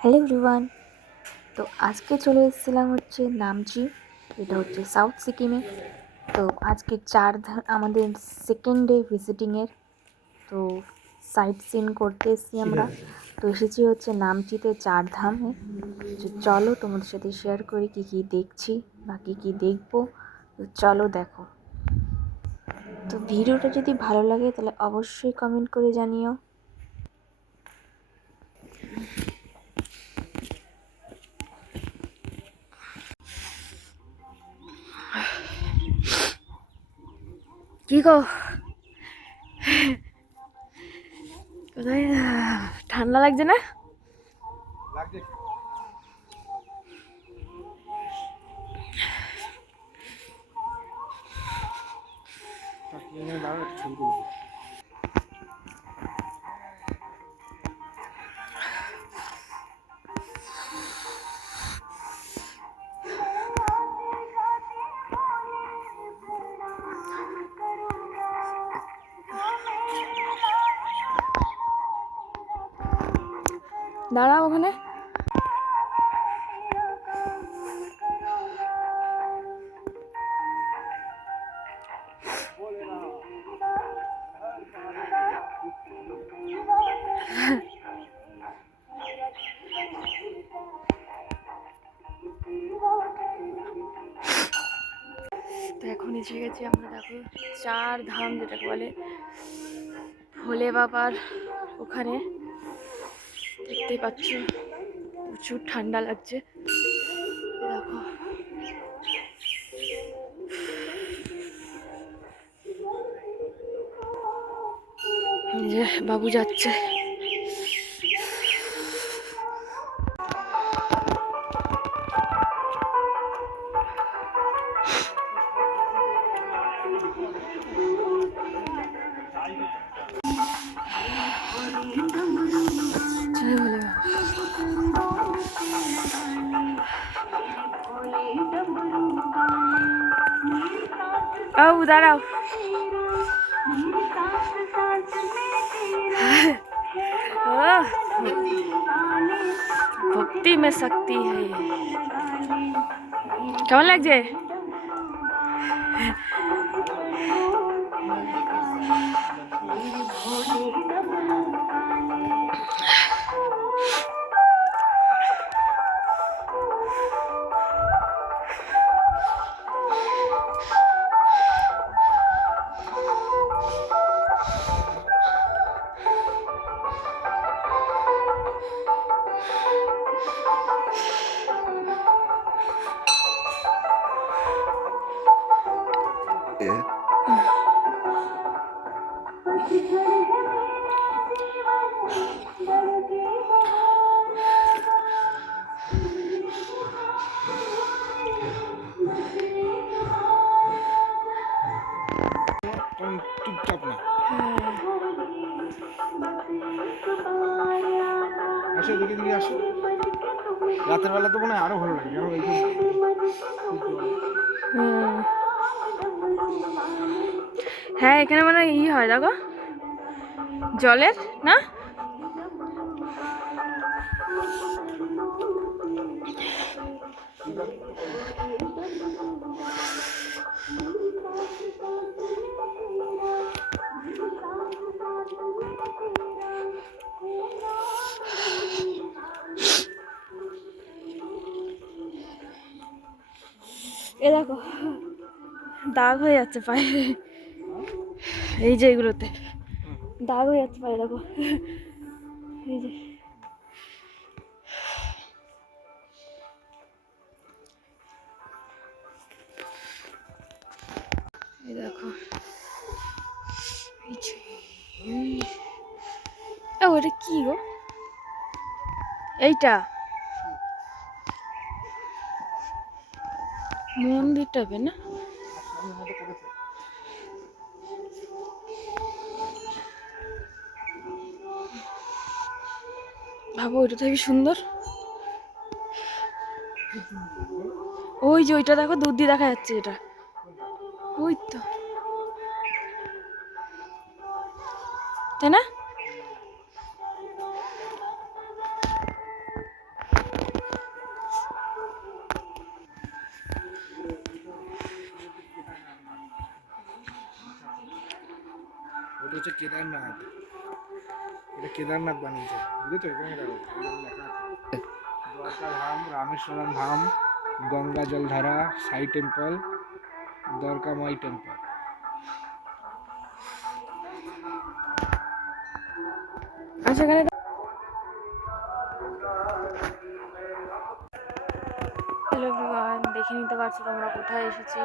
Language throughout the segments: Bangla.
Hello everyone. তো আজকে চলে এসেছিলাম হচ্ছে নামচি, এটা হচ্ছে সাউথ সিকিমে। তো আজকে আমাদের সেকেন্ড ডে ভিজিটিংয়ের। তো সাইট সিন করতে এসেছি আমরা। তো এসেছি হচ্ছে নামচিতে 4 ধামে। চলো তোমাদের সাথে শেয়ার করি কী কী দেখছি বা কী কী দেখবো। তো চলো দেখো। তো ভিডিওটা যদি ভালো লাগে তাহলে অবশ্যই কমেন্ট করে জানিও। কি গো, কোথায় ঠান্ডা লাগছে না? দাঁড়াও ওখানে। তো এখন এসে গেছি আমরা, দেখো 4 ধাম যেটাকে বলে, ভোলে বাবার ওখানে। দেখতে পাচ্ছ প্রচুর ঠান্ডা লাগছে। দেখো যে বাবু যাচ্ছে। ও দাঁড়াও। ভক্তি মে শক্তি है। কেমন লাগছে? চুপচাপ না, আসো দিকে দিকে আসো। রাতের বেলা তো মনে হয় আরো ভালো লাগে, জানো এইসব। হ্যাঁ, এখানে মানে হয় দেখো, জলের না। এ দেখো দাগ হয়ে যাচ্ছে পায়ে, এই যে এগুলোতে দাগ হয়ে যাচ্ছে পায়ে, দেখো এই যে। এই দেখো ওটা কি গো? এইটা মন্দির টাইপের না? ভাবো ওইটা তো হেবি সুন্দর। ওই যে ওইটা দেখো, দূর দিয়ে দেখা যাচ্ছে এটা। ওই তো, তাই না? হচ্ছে কেদারনাথ। এটা কেদারনাথ বানিয়েছে, বুঝেছো? এখানে দেখো এরকম লেখা আছে দ্বারকা ধাম, রামেশ্বরম ধাম, গঙ্গা জলধারা, সাই টেম্পল, দ্বারকামাই টেম্পল। আচ্ছা, এখানে হ্যালো এভরিওয়ান, দেখে নিতে পারছো তোমরা কোথায় এসেছি।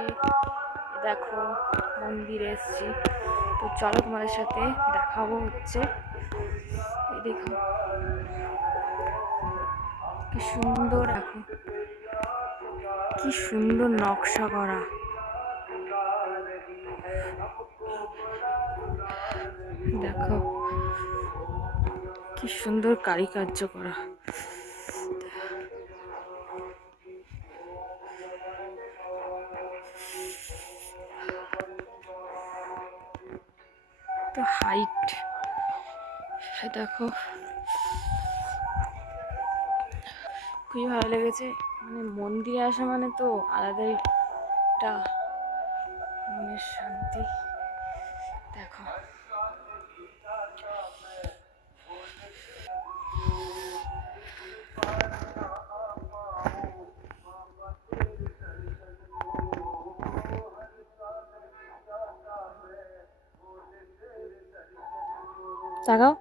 দেখো মন্দিরে এসেছি, তো চলো তোমাদের সাথে দেখাবো হচ্ছে। এই দেখো কি সুন্দর, দেখো কি সুন্দর নকশা করা। দেখো কি সুন্দর কারুকার্য করা। তো হাইট দেখো, খুবই ভালো লেগেছে। মানে মন্দিরে আসা মানে তো আলাদাই একটা মনের শান্তি। দেখো তাকাও,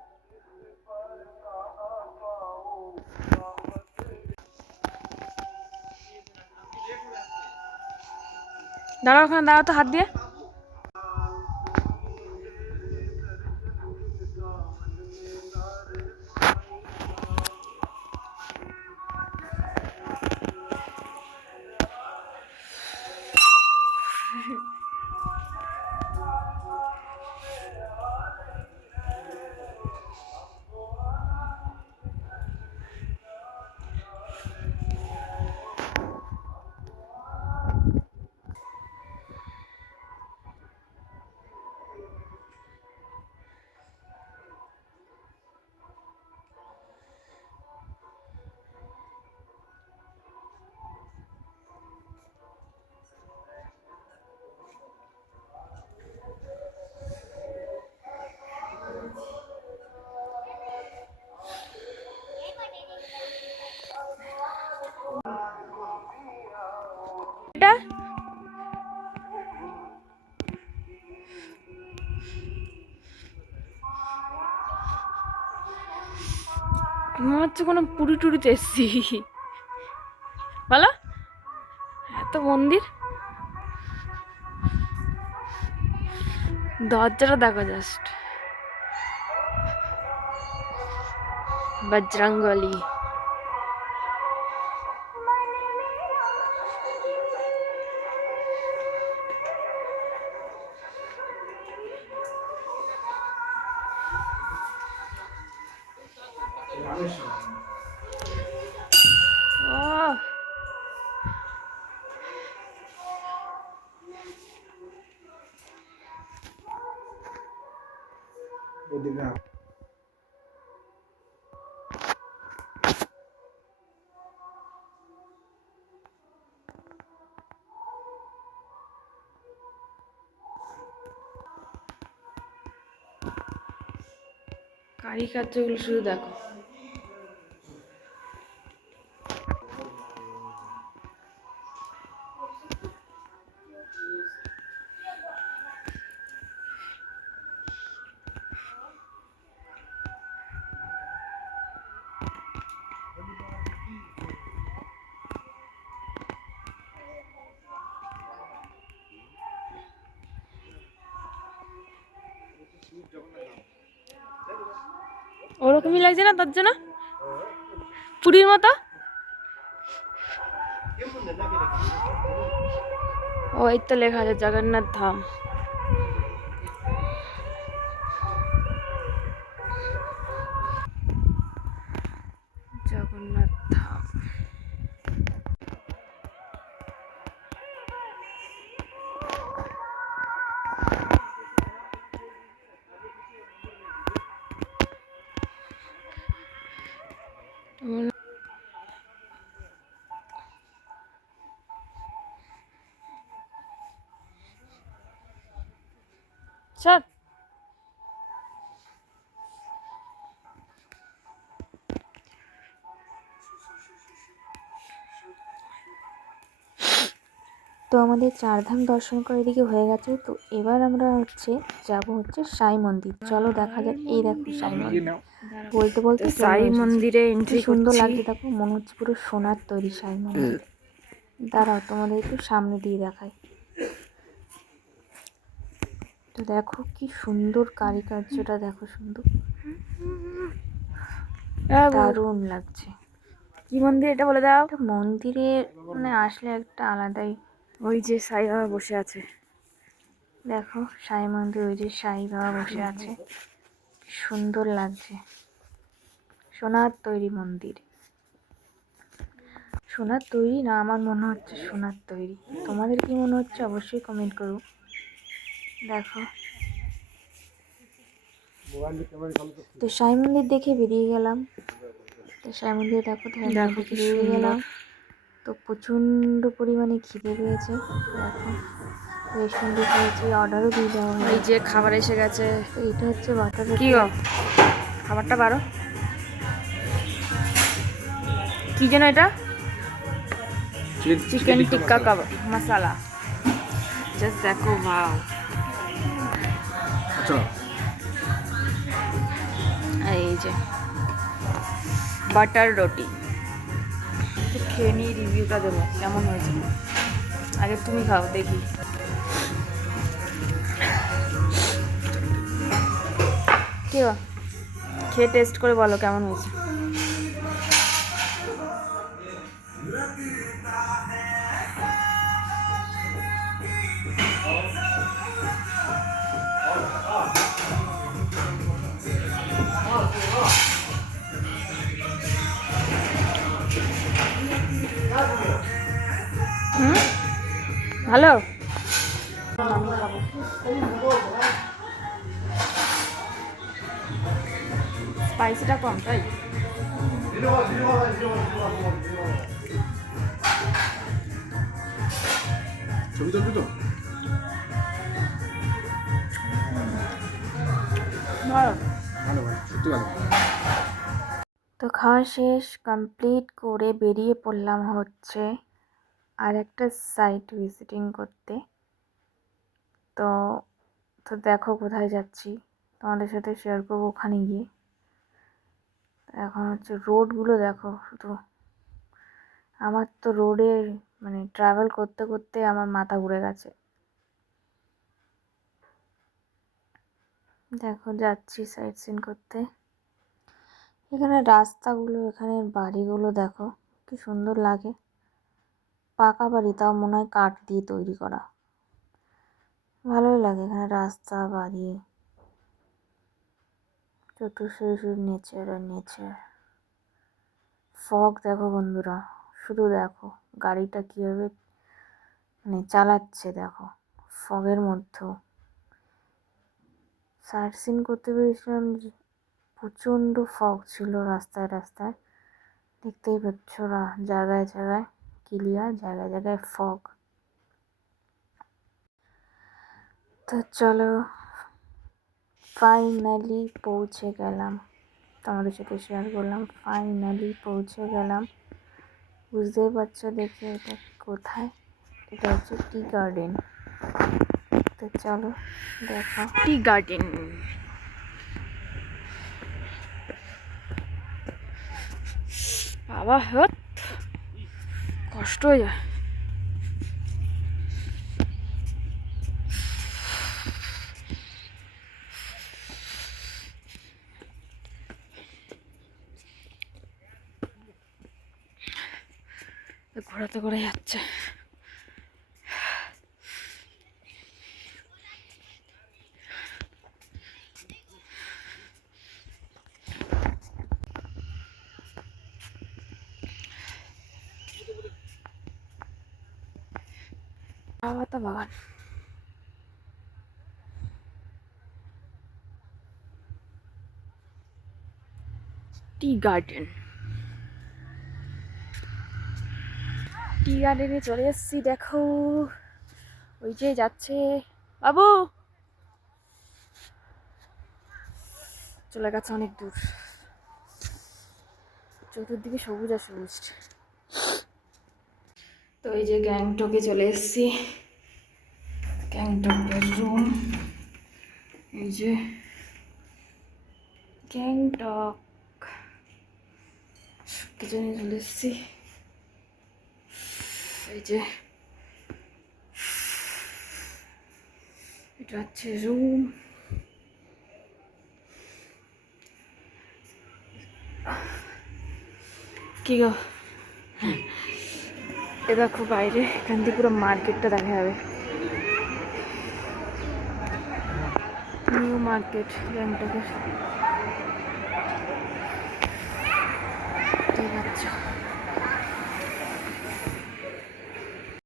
দাঁড়াও, ওখানে দাঁড়াও তো হাত দিয়ে। এটা মনে হচ্ছে কোনো পুরী টুরিতে এসছি। বলো, এত মন্দির, দরজাটা দেখো জাস্ট, বজরংবলী। ও কারিকার্যগুলো শুধু দেখো। ওরকমই লাগছে না দরজা, না পুরীর মতো? ওই তো লেখা আছে জগন্নাথ ধাম। জগন্নাথ ধাম। চল তো আমাদের চারধাম দর্শন করে এদিকে হয়ে গেছে। তো এবার আমরা যাব সাই মন্দির। চলো দেখা যাক। এই দেখো সাই মন্দির, বলতে বলতে সাই মন্দিরে কি এন্ট্রি সুন্দর করছি। লাগছে দেখো, মনে হচ্ছে পুরো সোনার তৈরি সাই মন্দির। দাঁড়াও তোমাদের একটু সামনে দিয়ে দেখাই। তো দেখো কি সুন্দর কারুকার্যটা, দেখো সুন্দর, দারুণ লাগছে। কি মন্দির এটা বলে দাও। একটা মন্দিরে মানে আসলে একটা আলাদাই। ওই যে সাই বাবা বসে আছে, দেখো সাই মন্দির, ওই যে সাই বাবা বসে আছে, সুন্দর লাগছে। সোনার তৈরি মন্দির, সোনার তৈরি না, আমার মনে হচ্ছে সোনার তৈরি। তোমাদের কি মনে হচ্ছে অবশ্যই কমেন্ট করো। দেখো তো সাই মন্দির দেখে বেরিয়ে গেলাম। তো সাই মন্দির দেখো দেখো কি বেরিয়ে সুন্দর। গেলাম। তো প্রচণ্ড পরিমাণে খিদে পেয়েছে। দেখো রেস্টুরেন্টে খেয়েছি, অর্ডারও দিয়ে দেওয়া এই হয়েছে। যে খাবার এসে গেছে। তো এটা হচ্ছে বাটার কি গো, খাবারটা বারো কি যেন এটা, চিকেন টিক্কা কাবাব মশালা। জাস্ট দেখো, ওয়াও। আচ্ছা, এই যে বাটার রুটি, একটু খেয়ে নিয়ে রিভিউটা দেবো কেমন হয়েছে। আগে তুমি খাও দেখি। কি গো, খেয়ে টেস্ট করে বলো কেমন হয়েছে। ভালো। স্পাইসিটা কম তাই। ছবি তুলবি তো? ভালো। ভালো ভালো, সত্যি ভালো। তো খাওয়া শেষ কমপ্লিট করে বেরিয়ে পড়লাম আর একটা সাইট ভিজিটিং করতে। তো তো দেখো কোথায় যাচ্ছি, তোমাদের সাথে শেয়ার করবো ওখানে গিয়ে। এখন রোডগুলো দেখো শুধু। আমার তো রোডে মানে ট্রাভেল করতে করতে আমার মাথা ঘুরে গেছে। দেখো যাচ্ছি সাইট সিন করতে। এখানে রাস্তাগুলো, এখানে বাড়িগুলো দেখো কি সুন্দর লাগে। পাকা বাড়ি, তাও মনে হয় কাঠ দিয়ে তৈরি করা। ভালোই লাগে এখানে রাস্তা, বাড়ি, চতুর্শে নেচার আর নেচার। ফগ দেখো বন্ধুরা, শুধু দেখো গাড়িটা কীভাবে মানে চালাচ্ছে, দেখো ফগের মধ্যেও। সাইট সিন করতে পেরেছিলাম, প্রচণ্ড ফগ ছিল রাস্তায় রাস্তায়, দেখতেই পাচ্ছ জায়গায় জায়গায় ক্লিয়ার, জায়গায় জায়গায় ফগ। তো চলো ফাইনালি পৌঁছে গেলাম, তোমাদের সাথে শেয়ার করলাম। ফাইনালি পৌঁছে গেলাম। বুঝতেই পারছো দেখে এটা কোথায়, এটা হচ্ছে টি গার্ডেন। তো চলো দেখো টি গার্ডেন। বাবা হত কষ্ট হয়ে যায়। ঘোরাতে করে যাচ্ছে। আবাতা বাগান। টি গার্ডেন, টি গার্ডেনে চলে এসেছি। দেখো ওই যে যাচ্ছে বাবু, চলে গেছে অনেক দূর। চতুর্দিকে সবুজ আর সবুজ। তো এই যে গ্যাংটকে চলে এসেছি, গ্যাংটকের রুম, এই যে গ্যাংটক কিছু নিয়ে চলে এসেছি। এই যে এটা হচ্ছে রুম। কি গো, এ দেখো বাইরে, এখান থেকে পুরো মার্কেটটা দেখা যাবে, নিউ মার্কেট গ্যাংটকের। ঠিক আছে।